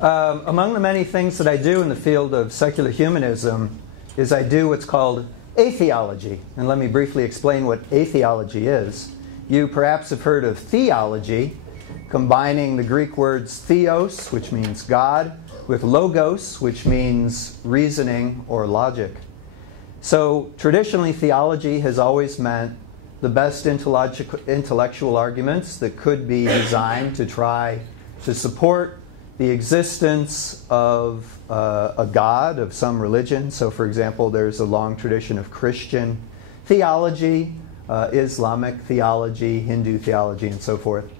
Among the many things that I do in the field of secular humanism is I do what's called atheology. And let me briefly explain what atheology is. You perhaps have heard of theology, combining the Greek words theos, which means God, with logos, which means reasoning or logic. So traditionally, theology has always meant the best intellectual arguments that could be designed to try to support the existence of a God, of some religion. So for example, there's a long tradition of Christian theology, Islamic theology, Hindu theology, and so forth.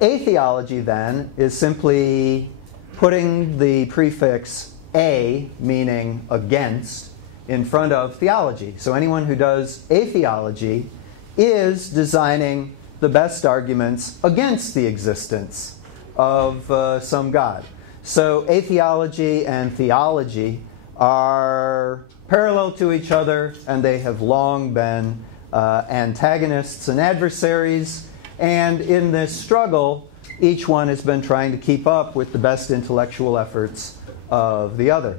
Atheology, then, is simply putting the prefix a, meaning against, in front of theology. So anyone who does atheology is designing the best arguments against the existence of some God. So atheology and theology are parallel to each other, and they have long been antagonists and adversaries. And in this struggle, each one has been trying to keep up with the best intellectual efforts of the other.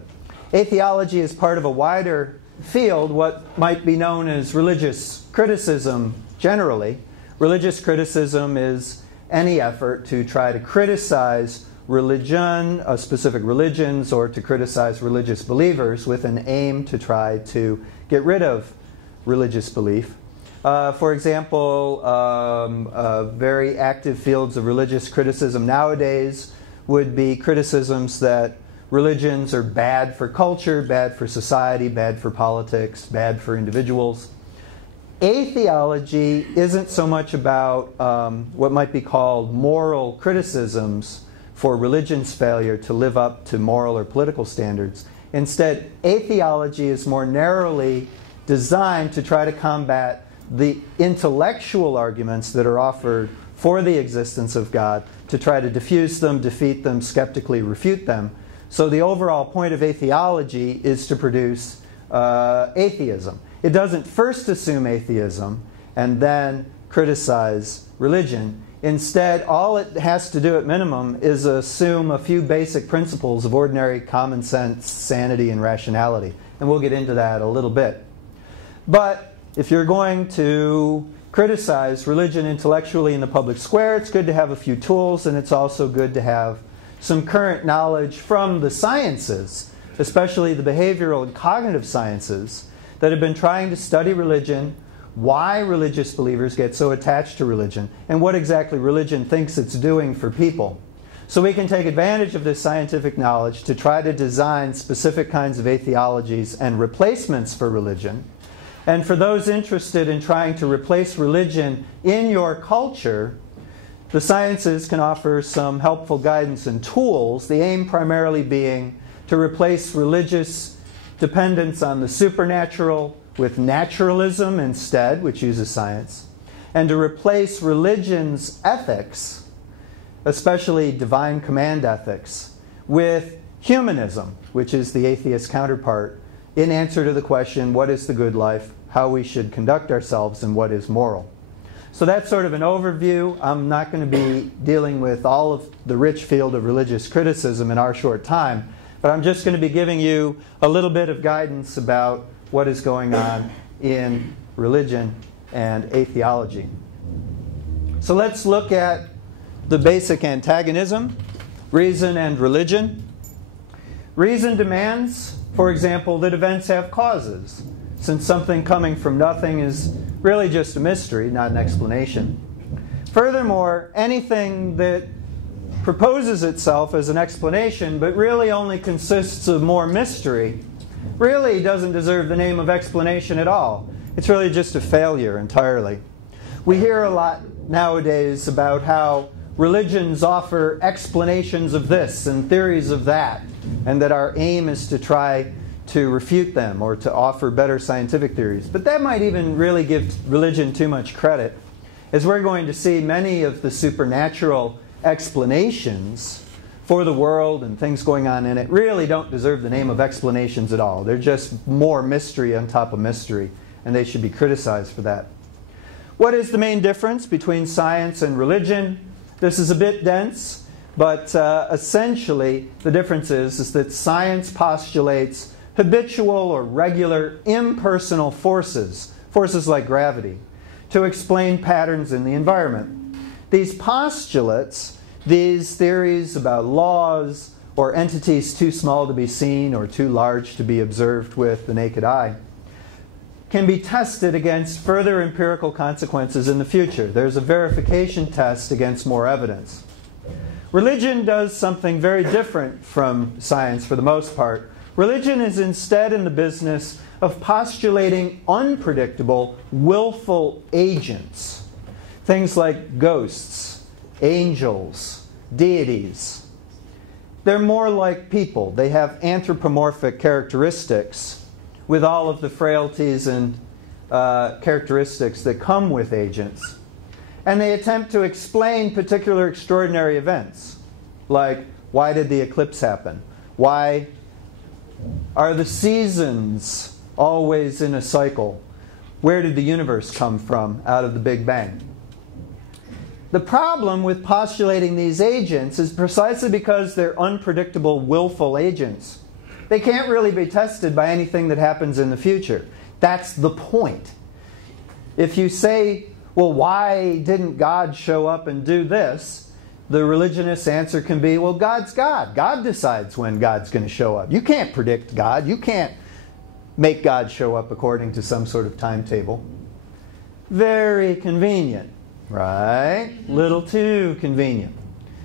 Atheology is part of a wider field, what might be known as religious criticism generally. Religious criticism is any effort to try to criticize religion, specific religions, or to criticize religious believers with an aim to try to get rid of religious belief. For example, very active fields of religious criticism nowadays would be criticisms that religions are bad for culture, bad for society, bad for politics, bad for individuals. Atheology isn't so much about what might be called moral criticisms for religion's failure to live up to moral or political standards. Instead, atheology is more narrowly designed to try to combat the intellectual arguments that are offered for the existence of God, to try to diffuse them, defeat them, skeptically refute them. So the overall point of atheology is to produce atheism. It doesn't first assume atheism and then criticize religion. Instead, all it has to do at minimum is assume a few basic principles of ordinary common sense, sanity, and rationality. And we'll get into that a little bit. But if you're going to criticize religion intellectually in the public square, it's good to have a few tools, and it's also good to have some current knowledge from the sciences, especially the behavioral and cognitive sciences, that have been trying to study religion, why religious believers get so attached to religion, and what exactly religion thinks it's doing for people. So we can take advantage of this scientific knowledge to try to design specific kinds of atheologies and replacements for religion. And for those interested in trying to replace religion in your culture, the sciences can offer some helpful guidance and tools, the aim primarily being to replace religious dependence on the supernatural with naturalism instead, which uses science, and to replace religion's ethics, especially divine command ethics, with humanism, which is the atheist counterpart, in answer to the question, what is the good life, how we should conduct ourselves, and what is moral. So that's sort of an overview. I'm not going to be dealing with all of the rich field of religious criticism in our short time, but I'm just going to be giving you a little bit of guidance about what is going on in religion and atheology. So let's look at the basic antagonism, reason and religion. Reason demands, for example, that events have causes, since something coming from nothing is really just a mystery, not an explanation. Furthermore, anything that proposes itself as an explanation but really only consists of more mystery really doesn't deserve the name of explanation at all. It's really just a failure entirely. We hear a lot nowadays about how religions offer explanations of this and theories of that, and that our aim is to try to refute them or to offer better scientific theories. But that might even really give religion too much credit. As we're going to see, many of the supernatural explanations for the world and things going on in it really don't deserve the name of explanations at all. They're just more mystery on top of mystery, and they should be criticized for that. What is the main difference between science and religion? This is a bit dense, But essentially, the difference is that science postulates habitual or regular impersonal forces, forces like gravity, to explain patterns in the environment. These postulates, these theories about laws or entities too small to be seen or too large to be observed with the naked eye, can be tested against further empirical consequences in the future. There's a verification test against more evidence. Religion does something very different from science for the most part. Religion is instead in the business of postulating unpredictable, willful agents. Things like ghosts, angels, deities. They're more like people. They have anthropomorphic characteristics with all of the frailties and characteristics that come with agents. And they attempt to explain particular extraordinary events, like why did the eclipse happen? Why are the seasons always in a cycle? Where did the universe come from out of the Big Bang? The problem with postulating these agents is precisely because they're unpredictable, willful agents. They can't really be tested by anything that happens in the future. That's the point. If you say, well, why didn't God show up and do this? The religionist's answer can be, well, God's God. God decides when God's going to show up. You can't predict God. You can't make God show up according to some sort of timetable. Very convenient, right? Little too convenient.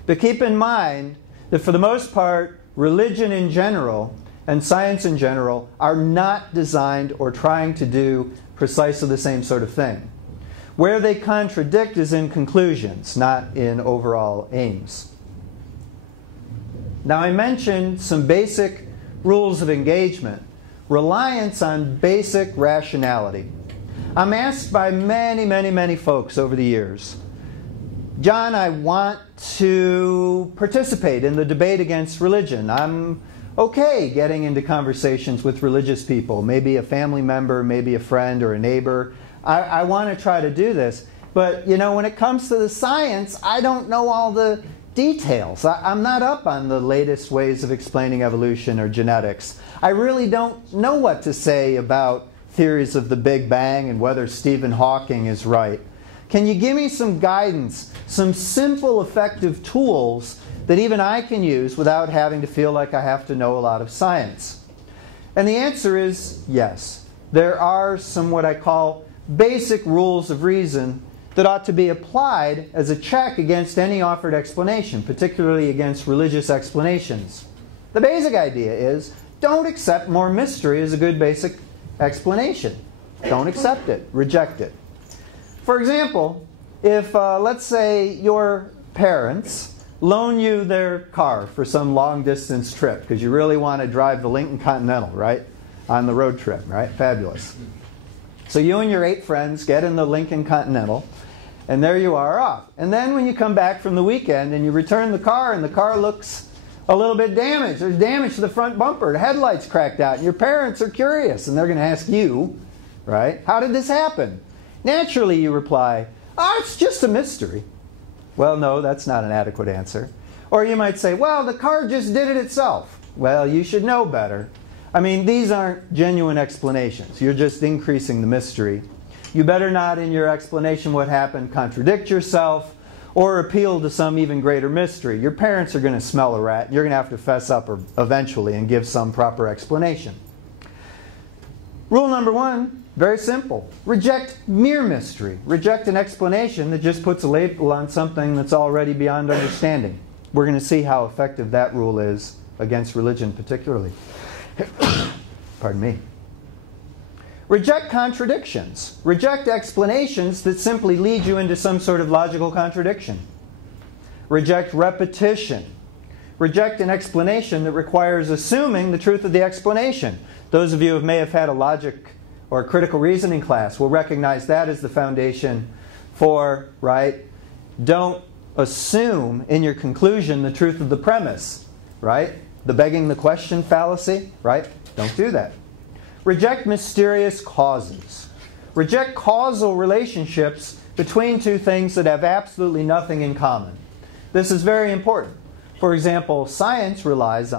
But keep in mind that for the most part, religion in general and science in general are not designed or trying to do precisely the same sort of thing. Where they contradict is in conclusions, not in overall aims. Now, I mentioned some basic rules of engagement, reliance on basic rationality. I'm asked by many folks over the years, John, I want to participate in the debate against religion. I'm okay getting into conversations with religious people, maybe a family member, maybe a friend or a neighbor. I want to try to do this. But, you know, when it comes to the science, I don't know all the details. I'm not up on the latest ways of explaining evolution or genetics. I really don't know what to say about theories of the Big Bang and whether Stephen Hawking is right. Can you give me some guidance, some simple, effective tools that even I can use without having to feel like I have to know a lot of science? And the answer is yes. There are some what I call basic rules of reason that ought to be applied as a check against any offered explanation, particularly against religious explanations. The basic idea is don't accept more mystery as a good basic explanation. Don't accept it. Reject it. For example, if let's say your parents loan you their car for some long-distance trip because you really want to drive the Lincoln Continental, right? On the road trip, right? Fabulous. So you and your 8 friends get in the Lincoln Continental, and there you are off. And then when you come back from the weekend and you return the car, and the car looks a little bit damaged. There's damage to the front bumper. The headlights cracked out. And your parents are curious, and they're going to ask you, right, how did this happen? Naturally, you reply, it's just a mystery. Well, no, that's not an adequate answer. Or you might say, well, the car just did it itself. Well, you should know better. I mean, these aren't genuine explanations. You're just increasing the mystery. You better not, in your explanation what happened, contradict yourself or appeal to some even greater mystery. Your parents are going to smell a rat. You're going to have to fess up eventually and give some proper explanation. Rule number 1, very simple. Reject mere mystery. Reject an explanation that just puts a label on something that's already beyond understanding. We're going to see how effective that rule is against religion particularly. Pardon me. Reject contradictions. Reject explanations that simply lead you into some sort of logical contradiction. Reject repetition. Reject an explanation that requires assuming the truth of the explanation. Those of you who may have had a logic or critical reasoning class will recognize that as the foundation for, right, don't assume in your conclusion the truth of the premise, right? The begging the question fallacy, right? Don't do that. Reject mysterious causes. Reject causal relationships between two things that have absolutely nothing in common. This is very important. For example, science relies